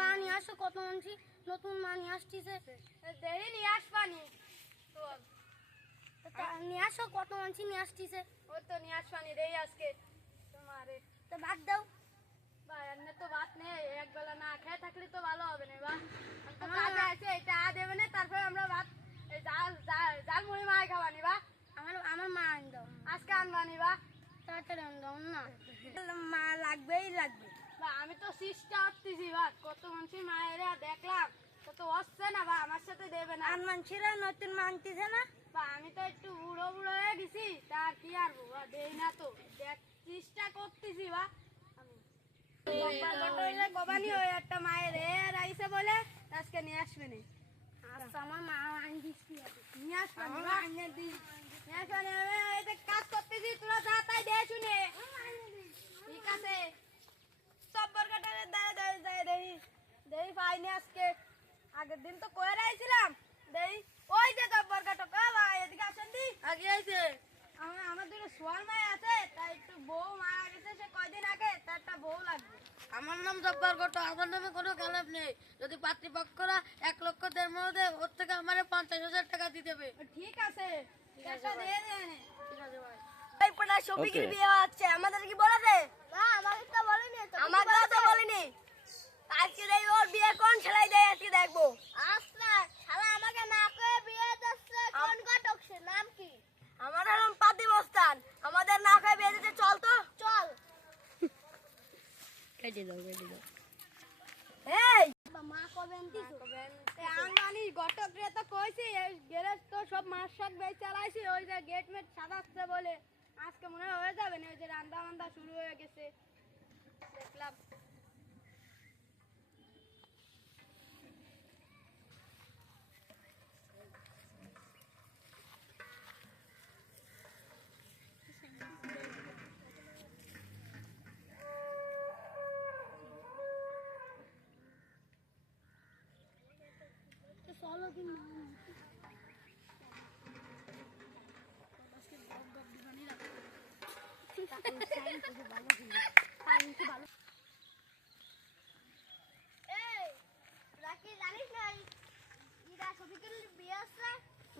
মা নিয়ে আসো কত মানছি নতুন মা নিয়ে আসছিছে দেরি নিয়ে আসবানি নিয়ে আসো কত মানছি নিয়ে আসছিছে ওই তো নিয়ে আসবানি দেই আজকে তোমারে তো ভাত দাও বা এমনি তো ভাত নেই এক বেলা না খেয়ে থাকলে তো ভালো হবে না বা তো কাজে আছে এটা দেবে না তারপরে আমরা ভাত জাল জাল মুড়ি মাই খাবানি বা আমার মা আন দাও আজকে আনবানি বা তাড়াতাড়ি আন দাও না মা লাগবেই লাগবে বা আমি তো চেষ্টা করতেছি বা কত মানুষের মায়ের দেখলাম কত হচ্ছে না বা আমার সাথে দেবে না আর মানুষেরা নতুন মানতেছে না বা আমি তো একটু বুড়ো বুড়ো হয়ে গেছি তার কি আর বা দেই না তো দেখ চেষ্টা করতেছি বা আমি গবানি ওই একটা মায়ের রাইছে বলে আজকে নিয়ে আসবে না আচ্ছা আমার মা আন দিচ্ছি নিয়ে আসবে নিয়ে আসবে আমি কাজ করতেছি তোরা যা তাই দে শুনে ঠিক আছে সব বর্গাটারে দেই পাইনি আজকে আগের দিন তো কয়ে রাইছিলাম দেই ওই যে সব বর্গাটা ভাই এদিকে আসেন দি আগে আইছে আমার দুটো সোয়াল মাই আছে তাই একটু বউ মারা গেছে সে কয়দিন আগে তার একটা বউ লাগবে আমার নাম জব্বার গোটা আমার নামে কোনো গেলাপ নেই যদি পাত্রীপক্ষরা 1 লক্ষ দেড় মধ্যে ওর থেকে আমার 50,000 টাকা দিতে হবে ঠিক আছে টাকা দিয়ে দেন ঠিক আছে ভাই এই পড়া শফিকের বিয়ে হচ্ছে আমাদের কি বলেছে না আমাকে তো বলেনি আমাকে তো বলেনি আজকে দেই ওর বিয়ে কোন ছেলাই দেয় আজকে দেখবো আচ্ছা শালা আমাকে না কয়ে বিয়ে দিচ্ছে কোন ঘটক সে নাম কি আমার নাম পাতি মস্তান আমাদের না কয়ে বিয়ে দিতে চল তো চল কেটে দাও এই মা কবেন দিছো আঙ্গানি ঘটক রে তো কইছি এই গ্যারেজ তো সব মাছ শাক বেচ চালাইছি ওই যে গেট মেট সাজাচ্ছে বলে আজকে মনে হয়ে যাবে না ওই যে রান্না বান্না শুরু হয়ে গেছে দেখলাম চলো কি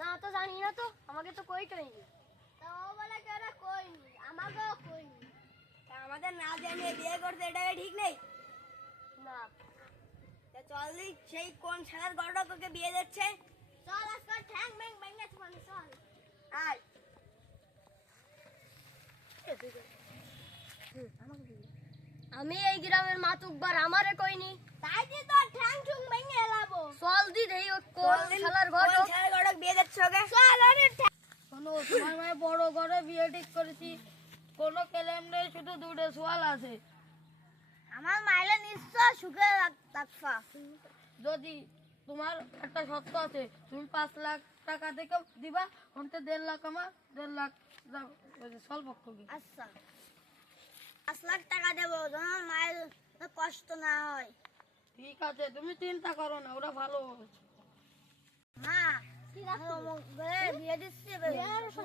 না তো জানি না তো আমাকে তো কই কইনি আমাকেও কইনি আমাদের না জানিয়ে বিয়ে করতে এটা ঠিক নেই না চল সেই কোন শালার গড়টা তোকে বিয়ে দিচ্ছে চল আজকে ঠ্যাং ব্যাং ব্যাঙ্গে মানে চল আয় আমি এই গ্রামের মাতুকবার আমারে কইনি তাই দি তো ঠ্যাং ঠুং ব্যাঙ্গে এলাবো চল দি দেই ও কোন শালার গড় বিয়ে দিচ্ছে ওকে চল আরে শোনো তোমার মায়ে বড় ঘরে বিয়ে ঠিক করেছি কোনো কেলেম নেই শুধু দুটো সোয়াল আছে আমার মাইলে নিশ্চয় সুখে রাখবা যদি তোমার একটা শর্ত আছে তুমি 5 লাখ টাকা থেকে দিবা ওনতে 1.5 লাখ আমার 1.5 লাখ সল পক্ষ কি আচ্ছা 5 লাখ টাকা দেব তোমার মায়ের কষ্ট না হয় ঠিক আছে তুমি চিন্তা করো না ওরা ভালো মা বিয়ে দিচ্ছি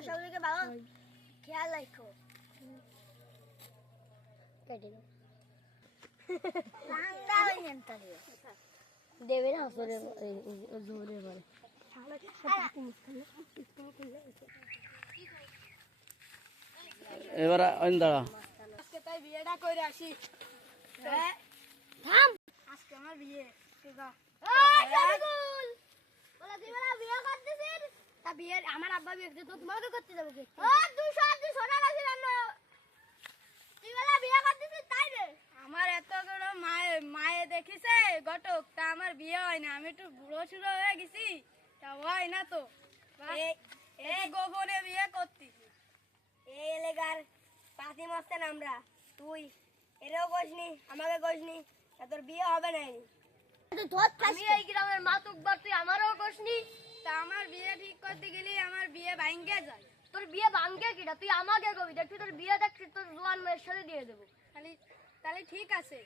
সবাইকে ভালো খেয়াল রাখো কেটে দাও দেবে না জোরে বলে এবার দাঁড়া আজকে তাই বিয়েটা করে আসি থাম আজকে আমার বিয়ে বিয়ে আমার আব্বা বিয়ে করতে তো তোমাকে করতে যাবো কি আমার এত বড় মায়ে দেখিছে ঘটক তা আমার বিয়ে হয় না আমি একটু বুড়ো শুরু হয়ে গেছি তা হয় না তো এই গোপনে বিয়ে করতেছি এই এলাকার পাতি মস্তান আমরা তুই এরও কইসনি আমাকে কইসনি তা তোর বিয়ে হবে না আমি এই গ্রামের মাতুকবার তুই আমারও কইসনি তা আমার বিয়ে ঠিক করতে গেলে আমার বিয়ে ভাঙ্গে যায় তোর বিয়ে ভাঙ্গে কিটা তুই আমাকে কবি দেখবি তোর বিয়ে দেখছি তোর জোয়ান মেয়ের সাথে দিয়ে দেবো তাহলে ঠিক আছে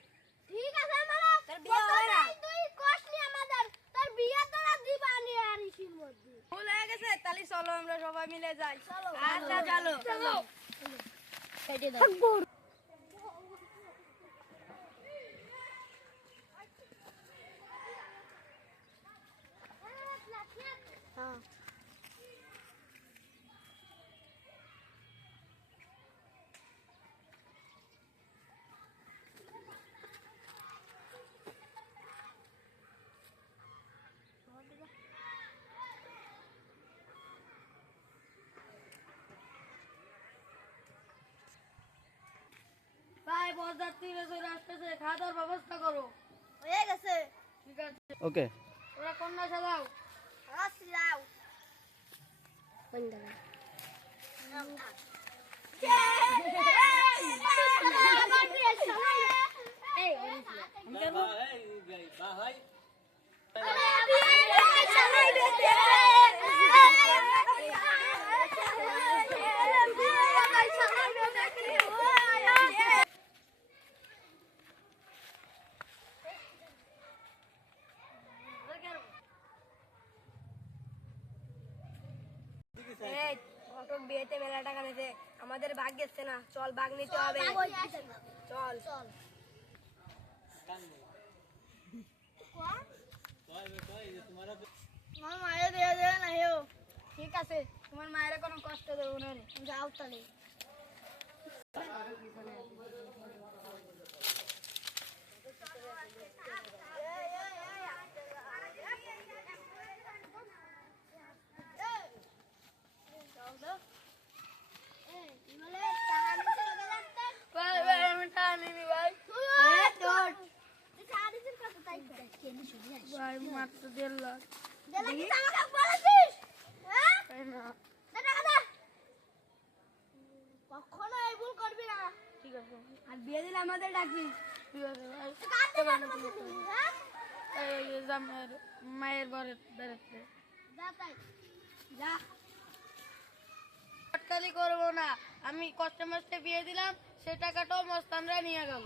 মানে তোর বিয়ে হবে না তুই কইসনি আমাদের তোর বিয়ে তোরা দিবানি আর ইসির মধ্যে ভুল হয়ে গেছে তাহলে চলো আমরা সবাই মিলে যাই আচ্ছা চলো কেটে দাও বরযাত্রীরা চলে আসতেছে, খাওয়া দাওয়ার ব্যবস্থা করো। হয়ে গেছে। ঠিক আছে, ওকে। তোরা কন্যা সাজাও। সাজাও। ঘটক বিয়েতে মেলা টাকা নিতে, আমাদের ভাগ গেছে না, চল ভাগ নিতে হবে। চল চল। তোমার মায়ের দেওয়া দেওয়া না হেও। ঠিক আছে, তোমার মায়ের কোনো কষ্ট দেবো না, যাও তাহলে। মাত্র 1.5 লাখ। কখনো এই ভুল করবি না। ঠিক আছে, আর বিয়ে দিলে আমাদের ডাকবি। ঠিক আছে ভাই। মায়ের ঘরে বেড়াতে যা। করবো না, আমি কষ্ট মস্তে বিয়ে দিলাম, সে টাকাটাও মস্তানরা নিয়ে গেল।